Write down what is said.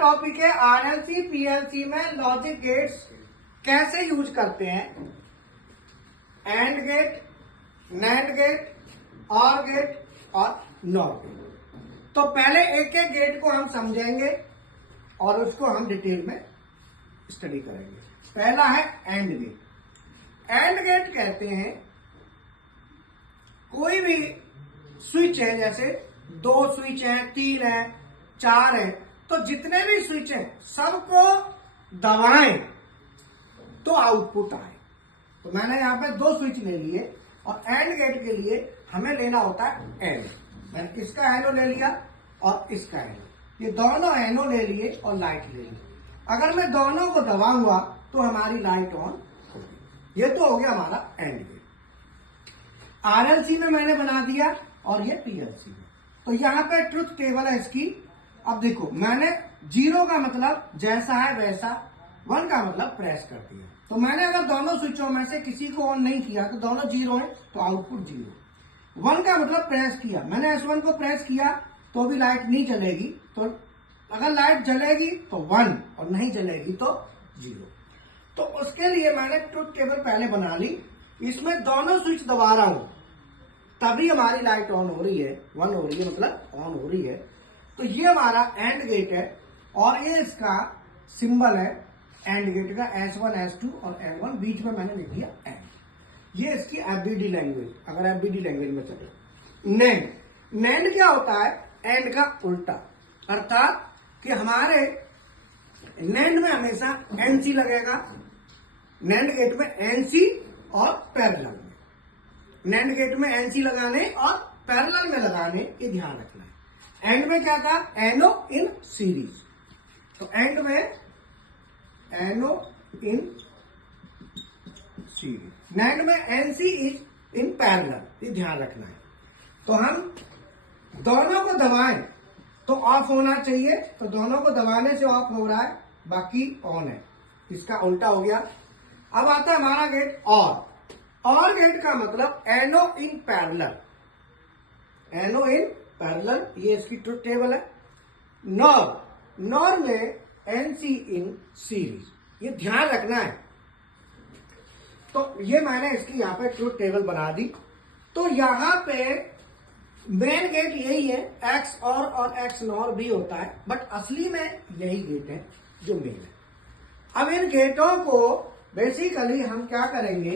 Topic है RLC PLC में logic gates कैसे यूज करते हैं। एंड गेट, नैंड गेट, और गेट और नॉर गेट। तो पहले एक एक गेट को हम समझेंगे और उसको हम डिटेल में स्टडी करेंगे। पहला है एंड गेट। एंड गेट कहते हैं कोई भी स्विच है, जैसे 2 स्विच है, 3 है, 4 है, तो जितने भी स्विच हैं सबको दबाएं तो आउटपुट आए। तो मैंने यहां पे 2 स्विच ले लिए और एंड गेट के लिए हमें लेना होता है एंड। मैंने इसका एनो ले लिया और इसका एनो, ये दोनों एनो ले लिए और लाइट ले ली। अगर मैं दोनों को दबाऊंगा तो हमारी लाइट ऑन होगी। ये तो हो गया हमारा एंड गेट। आरएलसी में मैंने बना दिया और ये पीएलसी में। तो यहां पे ट्रुथ टेबल है इसकी। अब देखो, मैंने 0 का मतलब जैसा है वैसा, 1 का मतलब प्रेस कर दिया। तो मैंने अगर दोनों स्विचों में से किसी को ऑन नहीं किया तो दोनों 0 है, तो आउटपुट 0। 1 का मतलब प्रेस किया, मैंने S1 को प्रेस किया तो भी लाइट नहीं जलेगी। तो अगर लाइट जलेगी तो 1 और नहीं जलेगी तो 0। तो उसके लिए मैंने ट्रुथ टेबल पहले बना ली। इसमें दोनों स्विच दबा रहा हूं तभी हमारी लाइट ऑन हो रही है, 1 हो रही है मतलब ऑन हो रही है। तो ये हमारा एंड गेट है और ये इसका सिंबल है एंड गेट का, S1 S2 और L1, बीच में मैंने लिख दिया एंड। ये इसकी एफबीडी लैंग्वेज, अगर एफबीडी लैंग्वेज में चले। नैंड, नैंड क्या होता है? एंड का उल्टा, अर्थात कि हमारे नैंड में हमेशा एनसी लगेगा। नैंड गेट में एनसी और पैरेलल में, नैंड गेट में एनसी लगाने और पैरेलल में लगाने, ये ध्यान रखना है। एंड में क्या था? एनो इन सीरीज। तो एंड में एनो इन सीरीज, नैंड में एनसी इज इन पैरेलल, ये ध्यान रखना है। तो हम दोनों को दबाएं तो ऑफ होना चाहिए, तो दोनों को दबाने से ऑफ हो रहा है, बाकी ऑन है। इसका उल्टा हो गया। अब आता है हमारा गेट और गेट का मतलब एनो in parallel, I know in parallel, ये इसकी ट्रुथ टेबल है। नॉर में एनसी इन सीरीज, ये ध्यान रखना है। तो ये मैंने इसकी यहां पे ट्रुथ टेबल बना दी। तो यहां पे मेन गेट यही है, एक्स और एक्स नॉर भी होता है, बट असली में यही गेट है जो मेन है। अब इन गेटों को बेसिकली हम क्या करेंगे